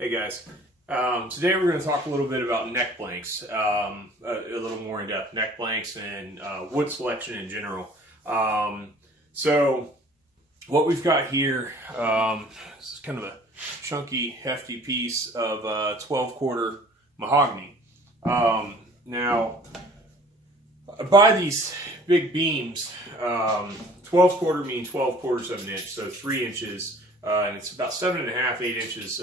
Hey guys, today we're going to talk a little bit about neck blanks, a little more in depth, neck blanks and wood selection in general. So what we've got here, this is kind of a chunky, hefty piece of 12-quarter mahogany. Now, I buy these big beams. 12-quarter means 12 quarters of an inch, so 3 inches, and it's about 7.5, 8 inches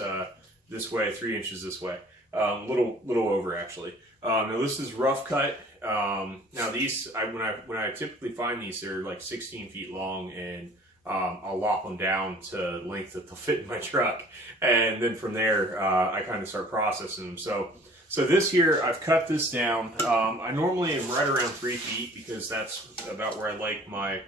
this way, 3 inches this way, little over actually. Now this is rough cut. Now these, when I typically find these, they're like 16 feet long, and I'll lop them down to length that they'll fit in my truck, and then from there I kind of start processing them. So this here, I've cut this down. I normally am right around 3 feet because that's about where I like my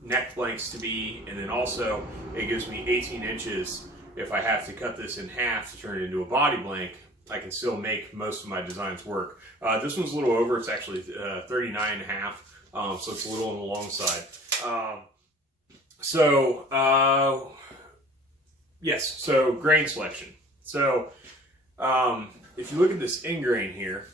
neck blanks to be, and then also it gives me 18 inches. If I have to cut this in half to turn it into a body blank, I can still make most of my designs work. This one's a little over. It's actually 39.5, so it's a little on the long side. Yes, so grain selection. So if you look at this end grain here,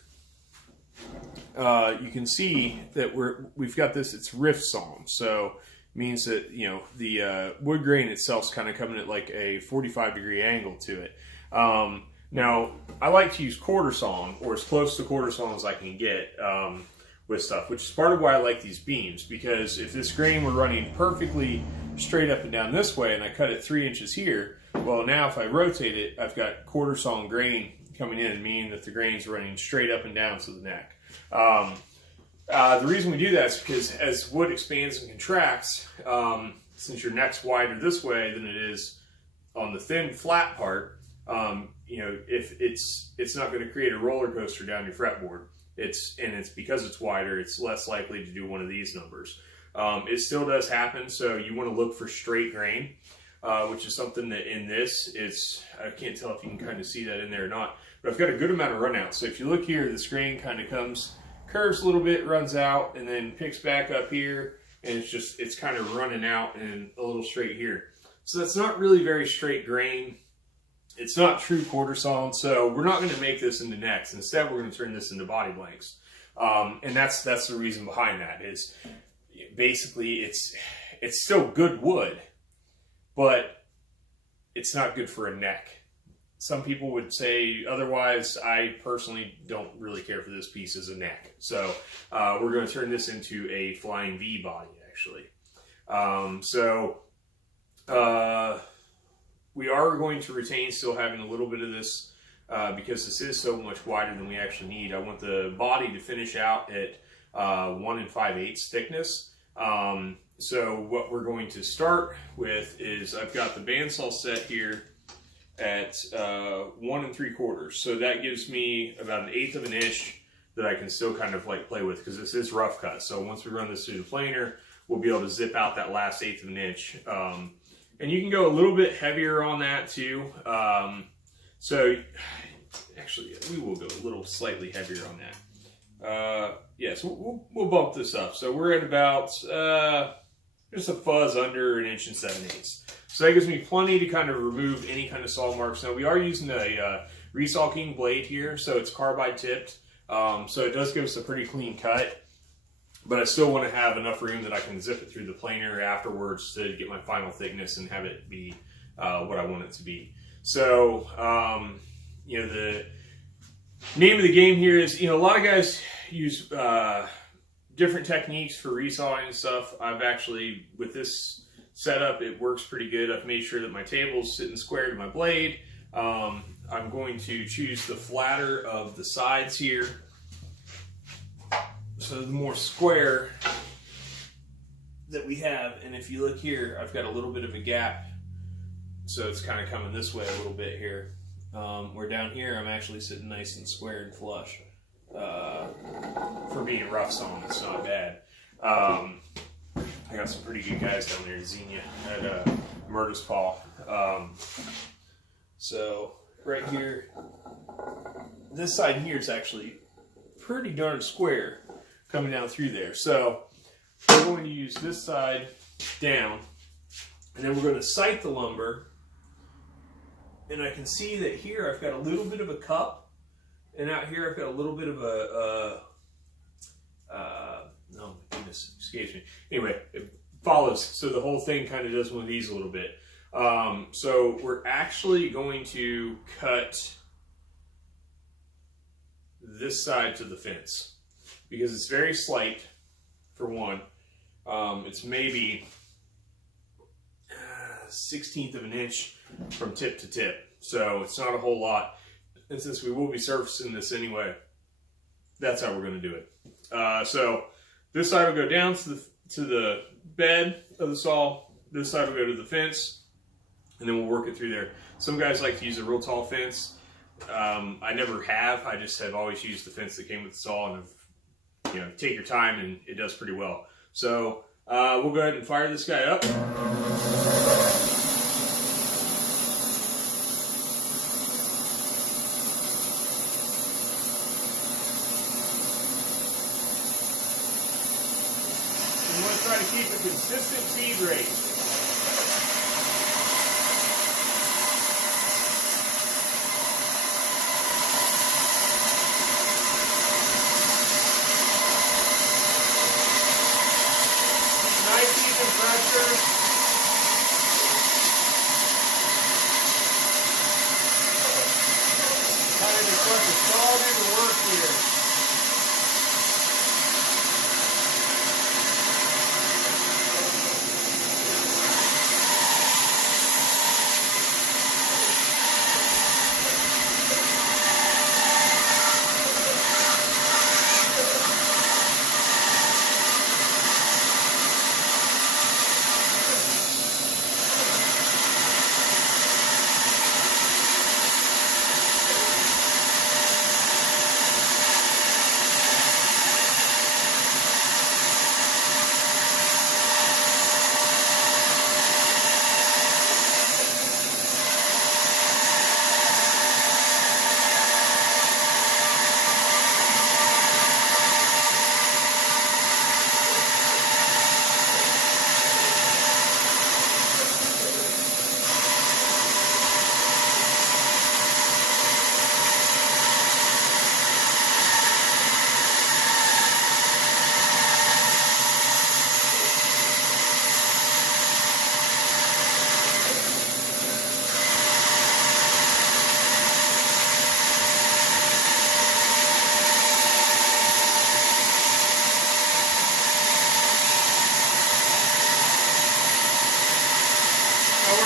you can see that we've got this, it's rift sawn. So means that, you know, the wood grain itself is kind of coming at like a 45-degree angle to it. Now, I like to use quarter sawn, or as close to quarter sawn as I can get with stuff, which is part of why I like these beams, because if this grain were running perfectly straight up and down this way and I cut it 3 inches here, well, now if I rotate it, I've got quarter sawn grain coming in, meaning that the grain's running straight up and down to the neck. The reason we do that is because as wood expands and contracts, since your neck's wider this way than it is on the thin flat part, you know, if it's not going to create a roller coaster down your fretboard. It's because it's wider, it's less likely to do one of these numbers. It still does happen, so you want to look for straight grain, which is something that in this is, I can't tell if you can kind of see that in there or not, but I've got a good amount of run out. So if you look here, this grain kind of curves a little bit, runs out, and then picks back up here, and it's kind of running out and a little straight here. So that's not really very straight grain. It's not true quarter sawn, so we're not going to make this into necks. Instead, we're going to turn this into body blanks. And that's the reason behind that is basically it's still good wood, but it's not good for a neck. Some people would say otherwise. I personally don't really care for this piece as a neck. So we're going to turn this into a flying V body, actually. We are going to retain still having a little bit of this because this is so much wider than we actually need. I want the body to finish out at 1 5/8 thickness. So what we're going to start with is I've got the bandsaw set here at 1 3/4. So that gives me about 1/8 of an inch that I can still kind of like play with, because this is rough cut. So once we run this through the planer, we'll be able to zip out that last 1/8 of an inch. And you can go a little bit heavier on that too. So actually, we will go a little slightly heavier on that. Yes, we'll bump this up. So we're at about just a fuzz under 1 7/8 inches. So that gives me plenty to kind of remove any kind of saw marks. Now we are using a Resaw King blade here, so it's carbide tipped. So it does give us a pretty clean cut, but I still want to have enough room that I can zip it through the planer afterwards to get my final thickness and have it be what I want it to be. So, you know, the name of the game here is, you know, a lot of guys use different techniques for resawing and stuff. I've actually, with this setup, it works pretty good. I've made sure that my table's sitting square to my blade. I'm going to choose the flatter of the sides here. So the more square that we have, and if you look here, I've got a little bit of a gap. So it's kind of coming this way a little bit here. Where down here, I'm actually sitting nice and square and flush. For being rough sawn, it's not bad. I got some pretty good guys down there at Xenia at Murder's Paw. So right here, this side here is actually pretty darn square coming down through there. So we're going to use this side down, and then we're going to sight the lumber and I can see that here I've got a little bit of a cup, and out here I've got a little bit of oh my goodness, escapes me. Anyway, it follows, so the whole thing kind of does one of these a little bit. So we're actually going to cut this side to the fence because it's very slight, for one. It's maybe 1/16 of an inch from tip to tip, so it's not a whole lot. And since we will be surfacing this anyway, that's how we're going to do it. So this side will go down to the bed of the saw. This side will go to the fence, and then we'll work it through there. Some guys like to use a real tall fence. I never have. I just have always used the fence that came with the saw, and take your time, and it does pretty well. So we'll go ahead and fire this guy up. We want to try to keep a consistent feed rate. Nice even pressure. Kind of just let the saw do the work here.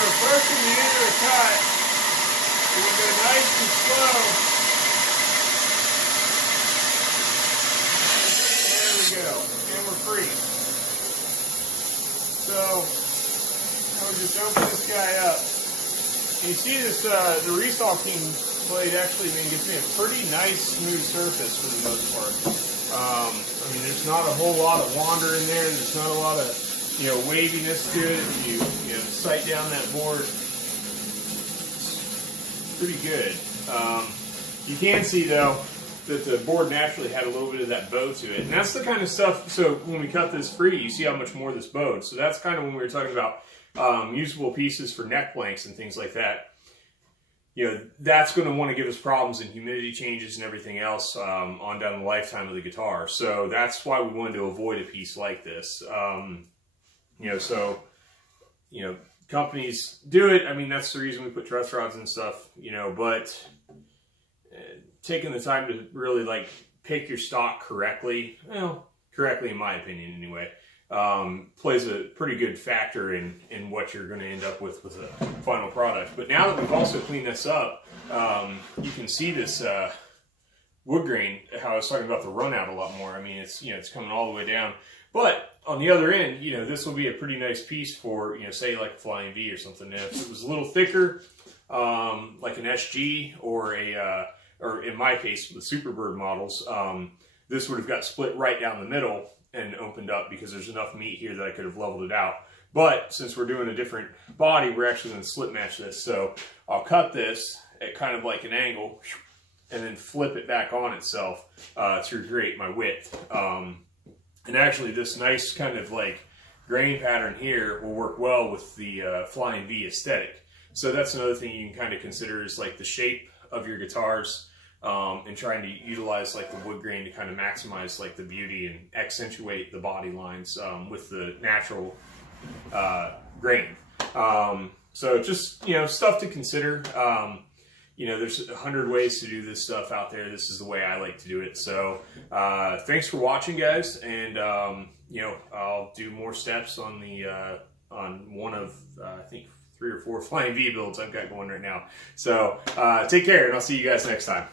Approaching the end of the cut, we'll go nice and slow. There we go, and we're free. So, I would just open this guy up. And you see this, the Resaw King blade actually gives me a pretty nice smooth surface for the most part. I mean, there's not a whole lot of wander in there. There's not a lot of waviness to it. If you sight down that board, it's pretty good. You can see though that the board naturally had a little bit of that bow to it, and that's the kind of stuff. So when we cut this free, you see how much more this bowed. So that's kind of when we were talking about usable pieces for neck planks and things like that. That's going to want to give us problems in humidity changes and everything else on down the lifetime of the guitar. So that's why we wanted to avoid a piece like this. Companies do it. I mean, that's the reason we put truss rods and stuff, but taking the time to really pick your stock correctly, correctly in my opinion anyway, plays a pretty good factor in what you're going to end up with a final product. But now that we've also cleaned this up, you can see this wood grain, how I was talking about the run out a lot more. I mean, it's coming all the way down. But on the other end, this will be a pretty nice piece for, say like a Flying V or something. Now, if it was a little thicker, like an SG or or in my case, the Superbird models, this would have got split right down the middle and opened up because there's enough meat here that I could have leveled it out. But since we're doing a different body, we're actually going to slip match this. So I'll cut this at kind of like an angle and then flip it back on itself to create my width. And actually this nice kind of grain pattern here will work well with the Flying V aesthetic. So that's another thing you can kind of consider is like the shape of your guitars, and trying to utilize like the wood grain to kind of maximize like the beauty and accentuate the body lines with the natural grain. So just, you know, stuff to consider. You know, there's 100 ways to do this stuff out there. This is the way I like to do it. So thanks for watching, guys. And, you know, I'll do more steps on the on one of, I think, 3 or 4 Flying V builds I've got going right now. So take care, and I'll see you guys next time.